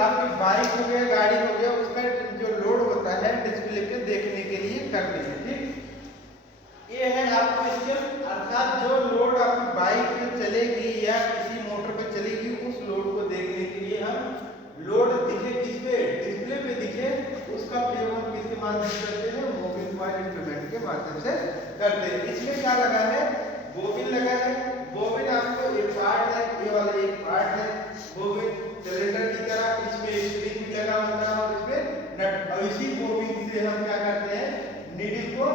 आपकी बाइक हो गया, गाड़ी हो गया, उसका जो लोड होता है डिस्प्ले पे देखने के लिए करते हैं। ठीक, ये है आपको स्टेप, अर्थात जो लोड आपकी बाइक पे चलेगी या किसी मोटर पे चलेगी उस लोड को देखने के लिए हम लोड दिखे किस पे, डिस्प्ले पे दिखे, उसका प्रयोग हम किसके माध्यम से करते हैं, मोबिल कॉइल इंस्ट्रूमेंट के माध्यम से करते हैं। इसमें क्या लगा है, बोबिन लगा है। बोबिन आपको एक पार्ट है, ये वाला एक पार्ट है बोबिन सिलेंडर की तरह, इसमें स्प्रिंग भी लगा होता है और इसमें नट। और इसी बोबिन से हम क्या करते हैं, नीडल को,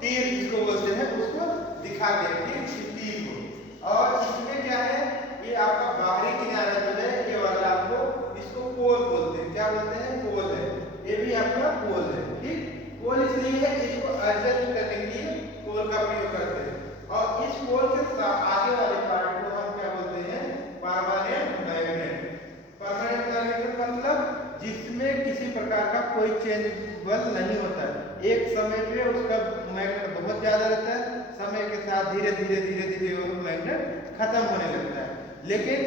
तीर जिसको बोलते हैं, उसको दिखाते हैं, तीर को। और इसमें क्या है, ये आपका बाहरी किनारा जो है ये वाला, आपको इसको पोल बोलते हैं। क्या बोलते हैं, पोल है, ये भी आपका पोल है। ठीक, पोल इसलिए है इसको एडजस्ट करने के लिए पोल का प्रयोग करते हैं। और इस पोल के आगे वाले पार्ट को हम क्या बोलते हैं, परमानेंट मैग्नेट। परमानेंट मैग्नेट मतलब जिसमें किसी प्रकार का कोई चेंजेबल नहीं होता है। एक समय पे उसका मैग्नेट बहुत ज्यादा रहता है, समय के साथ धीरे धीरे धीरे धीरे वो मैग्नेट खत्म होने लगता है। लेकिन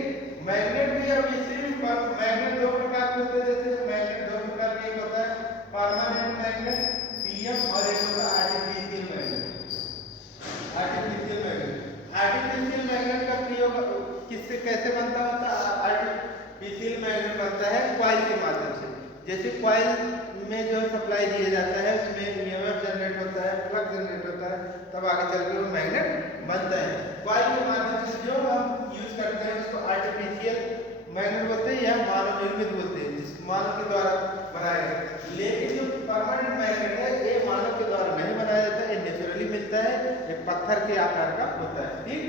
मैग्नेट भी अब सिर्फ मैग्नेट दो प्रकार के होते हैं, जैसे मैग्नेट दो प्रकार के, एक होता है परमानेंट मैग्नेट पीएम और एक होता है artificial magnet. Artificial magnet, artificial magnet का प्रयोग किससे कैसे बनता होता है, आर्टिफिशियल मैग्नेट बनता है कॉइल के माध्यम से। जैसे कॉइल में जो सप्लाई दिया जाता है उसमें ईएमएफ जनरेट होता है, फ्लक्स जनरेट होता है, तब आगे चल के वो मैग्नेट बनता है। कॉइल के माध्यम से जो हम यूज करते हैं उसको आर्टिफिशियल मैग्नेट बोलते हैं या मानव निर्मित बोलते हैं, जिस मानव के द्वारा बनाया गया। लेकिन जो परमानेंट मैग्नेट है ये मानव के द्वारा नहीं बनाया जाता, ये नेचुरली मिलता है, ये पत्थर के आकार का होता है। ठीक,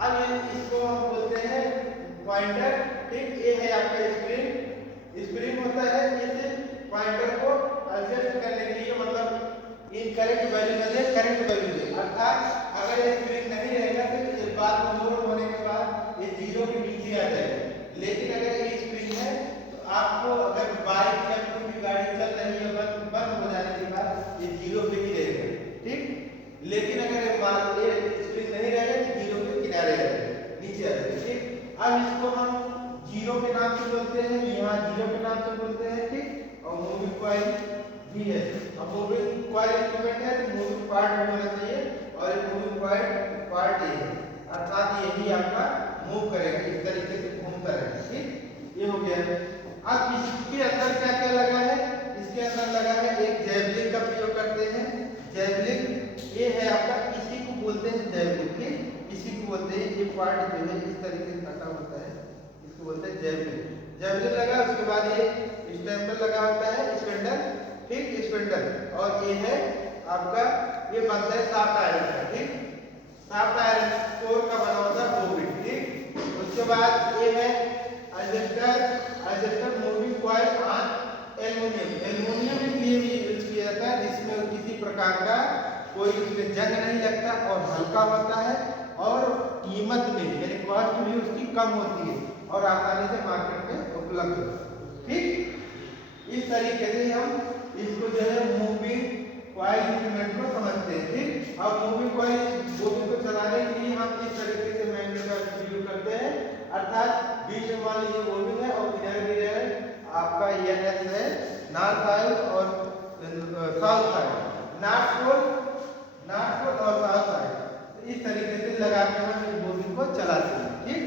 अब ये इसको हम बोलते हैं पॉइंटर। ठीक, ये है आपका स्प्रिंग, स्प्रिंग होता है, इसे पॉइंटर को एडजस्ट करने के लिए, मतलब इन करंट वैल्यू में दे, करंट वैल्यू दे। अर्थात अगर ये स्प्रिंग नहीं रहेगा तो इस बात में लोड होने के बाद ये जीरो के नीचे आ जाएगा। लेकिन अगर ये स्प्रिंग है तो आपको, अगर बाइक या कोई भी गाड़ी चल रही है, बंद हो जाने के बाद ये जीरो पे ही रहेगा। ठीक, लेकिन अगर ये स्प्रिंग नहीं रहेगा तो जीरो के किनारे रहेगा, नीचे आ जाएगा। ठीक, अब इसको हम जीरो के नाम से बोलते हैं, यहाँ जीरो के नाम से बोलते हैं। ठीक, और मूविंग कॉइल भी है। अब मूविंग कॉइल इंस्ट्रूमेंट है तो मूविंग पार्ट भी होना चाहिए, और ये मूविंग कॉइल पार्ट ये है, अर्थात यही आपका मूव करेगा, इस तरीके से घूमता रहेगा। ठीक, ये हो गया। अब इसके अंदर क्या क्या लगा है, इसके अंदर लगा है एक जैवलिन का प्रयोग करते हैं। जैवलिन ये है आपका, इसी को बोलते हैं जैवलिन। ठीक, इसी को बोलते हैं, ये पार्ट जो है इस तरीके से कटा होता है, इसको बोलते हैं जैवलिन। जैवलिन लगा, उसके बाद ये स्टेम्पल लगा होता है, स्पेंडल। ठीक, स्पेंडल, और ये है आपका, ये बनता है शाफ्ट आयरन का। ठीक, शाफ्ट आयरन कोर का बना होता है बोबिन। ठीक, उसके बाद ये है adjuster, adjuster moving coil on aluminium. Aluminium इसलिए यूज किया जाता है जिसमें किसी प्रकार का कोई उसमें जंग नहीं लगता और हल्का होता है, और कीमत में यानी कॉस्ट भी उसकी कम होती है और आसानी से मार्केट में उपलब्ध है। ठीक, इस तरीके से हम इसको जो है मूविंग कॉइल इंस्ट्रूमेंट को समझते हैं। ठीक, अब मूविंग कॉइल बोबिन को चलाने के लिए हम इस तरीके से मैग्नेट का उपयोग करते हैं, अर्थात बीच में मान लीजिए बोबिन है और किनारे पे आपका एनएस है, नॉर्थ साइड और साउथ साइड, नॉर्थ पोल और साउथ साइड। इस तरीके से लगा के हम इस बोबिन को चलाते हैं। ठीक,